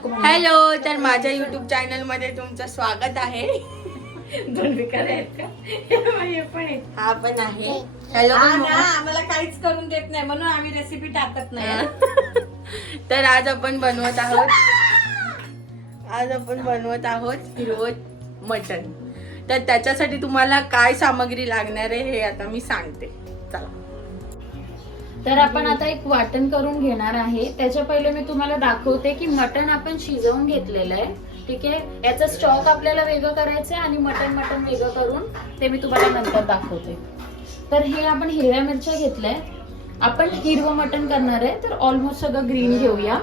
Hello, तर माझ्या YouTube channel मध्ये तुमचं स्वागत आहे. दोन विकार आहेत का? हे पण आहे. हा पण आहे. हॅलो, आम्हाला काहीच करून देत नाही म्हणून आम्ही रेसिपी टाकत नाही. तर आज आपण बनवत आहोत हिरवं मटण. तर त्याच्यासाठी तुम्हाला काय सामग्री लागणार आहे हे आता मी सांगते. चला. तर आपण आता एक वाटण करून घेणार आहे. त्याच्या पहिले मी तुम्हाला दाखवते की मटण आपण शिजवून घेतलेलं आहे. ठीक आहे, याचा स्टॉक आपल्याला वेगळं करायचं आहे आणि मटण वेगळं करून ते मी तुम्हाला नंतर दाखवते. तर हे आपण हिरव्या मिरच्या घेतल्या. आपण हिरवं मटण करणार आहे तर ऑलमोस्ट सगळं ग्रीन घेऊया.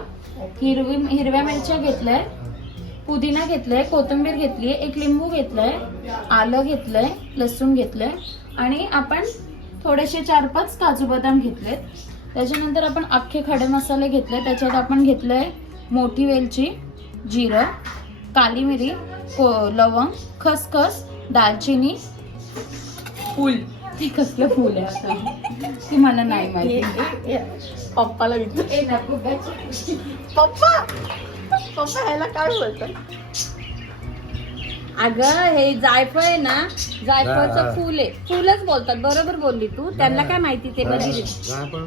हिरव्या मिरच्या घेतल्याय, पुदिना घेतलाय, कोथिंबीर घेतलीये, एक लिंबू घेतलाय, आलं घेतलंय, लसूण घेतलंय आणि आपण थोडेसे 4-5 काजू बदाम घेतलेत. त्याच्यानंतर आपण अख्खे खडे मसाले घेतले. त्याच्यात आपण घेतलंय मोठी वेलची, जिरं, काली मिरी, लवंग, खसखस, दालचिनी, फूल. ते कसलं फूल आहे आता ती मला नाही माहिती. पप्पाला विचार. पप्पा ह्याला काय बोलतात? अगं हे जायफळ आहे ना, जायफळचं फूल आहे. फूलच बोलतात. बरोबर बोलली तू. त्यांना काय माहिती ते बघ. जायफळ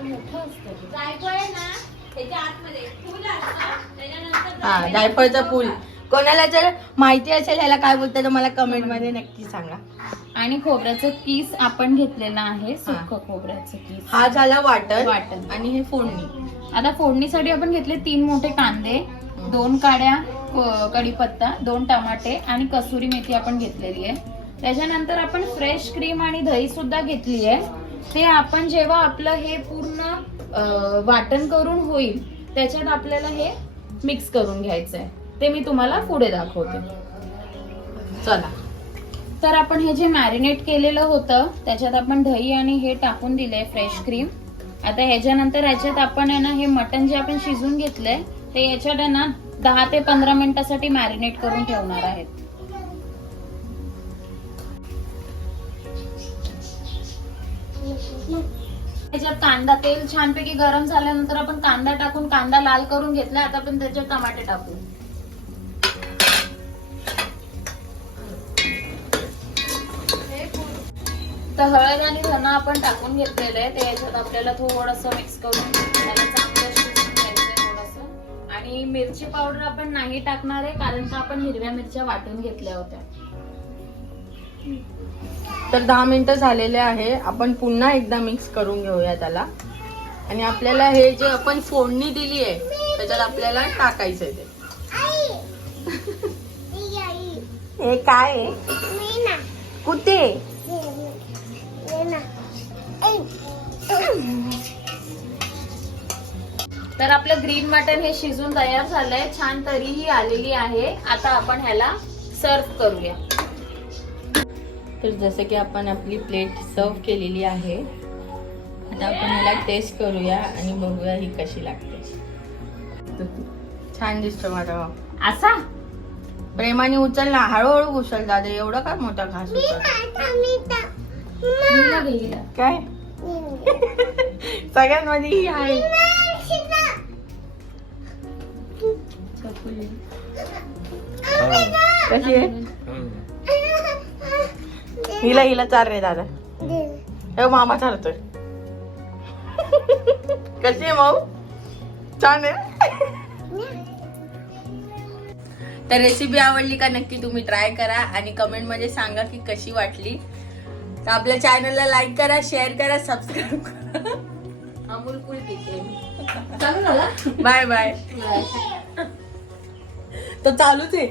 मोठं असतं. जायफळ आहे ना, त्याच्या आतमध्ये फूल असतं. त्याच्यानंतर हा, जायफळचं फूल. कोणाला जर माहिती असेल ह्याला काय बोलतात तर मला कमेंट मध्ये नक्की सांगा. आणि खोबऱ्याचं किस आपण घेतलेलं आहे, सुक्क खोबऱ्याचं किस. हा झाला वाटण वाटण. आणि हे फोडणी. आता फोडणीसाठी आपण घेतले 3 मोठे कांदे, 2 काड्या कढीपत्ता, 2 टमाटे आणि कसुरी मेथी आपण घेतलेली आहे. त्याच्यानंतर आपण फ्रेश क्रीम आणि दही सुद्धा घेतली आहे. ते आपण जेव्हा आपलं हे पूर्ण वाटण करून होईल त्याच्यात आपल्याला हे मिक्स करून घ्यायचं आहे. ते मी तुम्हाला पुढे दाखवते. चला. तर आपण हे जे मॅरिनेट केलेलं होतं त्याच्यात आपण दही आणि हे टाकून दिलंय, फ्रेश क्रीम. आता ह्याच्यानंतर याच्यात आपण आहे ना हे मटण जे आपण शिजून घेतलंय ते याच्यात आहे ना 10 ते 15 मिनिटासाठी मॅरिनेट करून ठेवणार आहेत. त्याच्यात कांदा, तेल छानपैकी गरम झाल्यानंतर आपण कांदा टाकून कांदा लाल करून घेतला. आता आपण त्याच्यात टमाटे टाकू. तर हळद आणि धना आपण टाकून घेतलेलं आहे. ते याच्यात आपल्याला थोडंसं मिक्स करून त्याला चांगलं शिजवून घ्यायचं थोडंसं. आणि मिरची पावडर आपण नाही टाकणार आहे कारण का आपण हिरव्या मिरच्या वाटून घेतल्या होत्या. तर 10 मिनिटं झालेले आहे. आपण पुन्हा एकदा मिक्स करून घेऊया त्याला. आणि आपल्याला हे जे आपण फोडणी दिली आहे त्याच्यात आपल्याला टाकायचं आहे ते. हे काय आहे? कुठे? तर आपलं ग्रीन मटन हे शिजून तयार झालंय. छान तरीही आलेली आहे. आता आपण ह्याला सर्व करूया. तर जसं की आपण आपली प्लेट सर्व केलेली आहे. आता आपण ह्याला टेस्ट करूया आणि बघूया ही कशी लागते. छान दिसतो माझा भाऊ. असा प्रेमाने उचल ना, हळूहळू उचल दादा. एवढा काय मोठा घास काय? सगळ्यांमध्ये ही आहे. कशी आहे? हिला चार रे दादा. हे मामा चालतोय. कशी आहे माऊ? छान आहे. तर रेसिपी आवडली का नक्की तुम्ही ट्राय करा आणि कमेंट मध्ये सांगा की कशी वाटली. तर आपल्या चॅनलला लाईक करा, शेअर करा, सबस्क्राईब करा. अमूल कूल पिते. चालू झाला. Bye bye. तो चालूच आहे.